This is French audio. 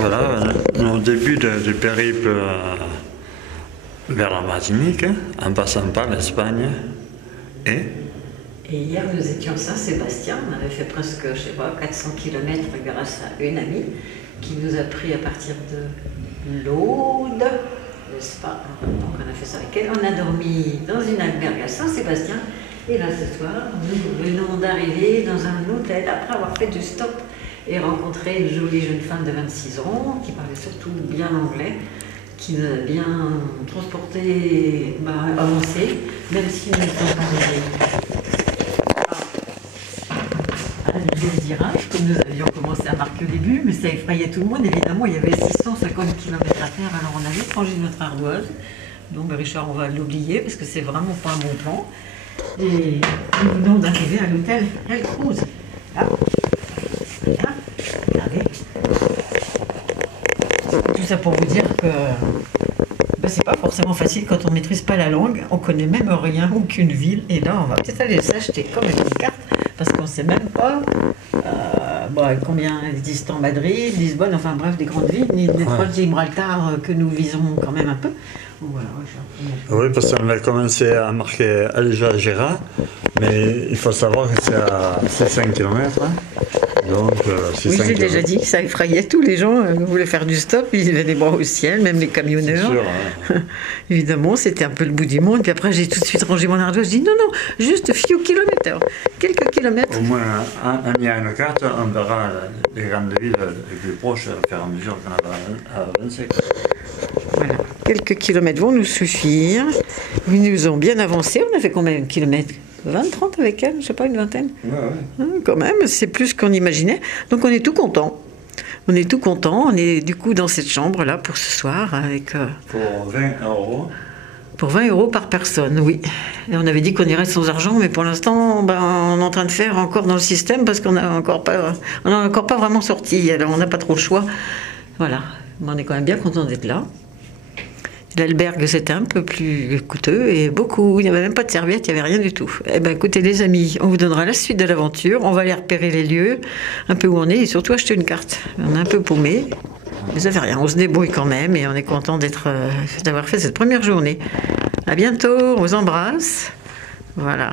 Voilà, nos débuts du périple vers la Martinique, en passant par l'Espagne et... Et hier, nous étions à Saint-Sébastien, on avait fait presque, je sais pas, 400 km grâce à une amie qui nous a pris à partir de l'Aude, n'est-ce pas? Donc on a fait ça avec elle, on a dormi dans une albergue à Saint-Sébastien, et là ce soir, nous venons d'arriver dans un hôtel après avoir fait du stop et rencontré une jolie jeune femme de 26 ans qui parlait surtout bien anglais, qui nous a bien transporté, avancé, même si nous n'étions pas arrivés à l'île des Irages, comme nous avions commencé à marquer au début, mais ça effrayait tout le monde. Évidemment, il y avait 650 km à faire, alors on avait changé notre ardoise. Donc Richard, on va l'oublier parce que c'est vraiment pas un bon plan. Et nous venons d'arriver à l'hôtel El Cruz. Là, regardez. Tout ça pour vous dire que c'est pas forcément facile quand on maîtrise pas la langue, on connaît même rien, aucune ville, et là on va peut-être aller s'acheter comme une carte, parce qu'on sait même pas combien est distant Madrid, Lisbonne, enfin bref, des grandes villes, ni le détroit de Gibraltar que nous visons quand même un peu. Donc, voilà, oui, parce qu'on a commencé à marquer Algeciras, mais il faut savoir que c'est 5 km. Donc, oui, j'ai déjà dit que ça effrayait tous les gens. Ils voulaient faire du stop, ils avaient les bras au ciel, même les camionneurs. Sûr, hein. Évidemment, c'était un peu le bout du monde. Puis après, j'ai tout de suite rangé mon ardoise. Je dis non, juste few kilomètres, quelques kilomètres. Au moins, il y a une carte, on verra les grandes villes les plus proches au fur et à mesure qu'on va avancer. Voilà, quelques kilomètres vont nous suffire. Ils nous ont bien avancé. On a fait combien de kilomètres? 20, 30 avec elle, je sais pas, une vingtaine. Ouais. Quand même, c'est plus qu'on imaginait. Donc on est tout content. On est tout content. On est du coup dans cette chambre-là pour ce soir avec... Pour 20 €. Pour 20 € par personne, oui. Et on avait dit qu'on irait sans argent, mais pour l'instant, on est en train de faire encore dans le système parce qu'on n'a encore pas vraiment sorti. Alors on n'a pas trop le choix. Voilà. Mais on est quand même bien content d'être là. L'albergue, c'était un peu plus coûteux et beaucoup. Il n'y avait même pas de serviette, il n'y avait rien du tout. Eh bien, écoutez, les amis, on vous donnera la suite de l'aventure. On va aller repérer les lieux, un peu où on est, et surtout acheter une carte. On est un peu paumé, mais ça fait rien. On se débrouille quand même et on est content d'avoir fait cette première journée. À bientôt, on vous embrasse. Voilà.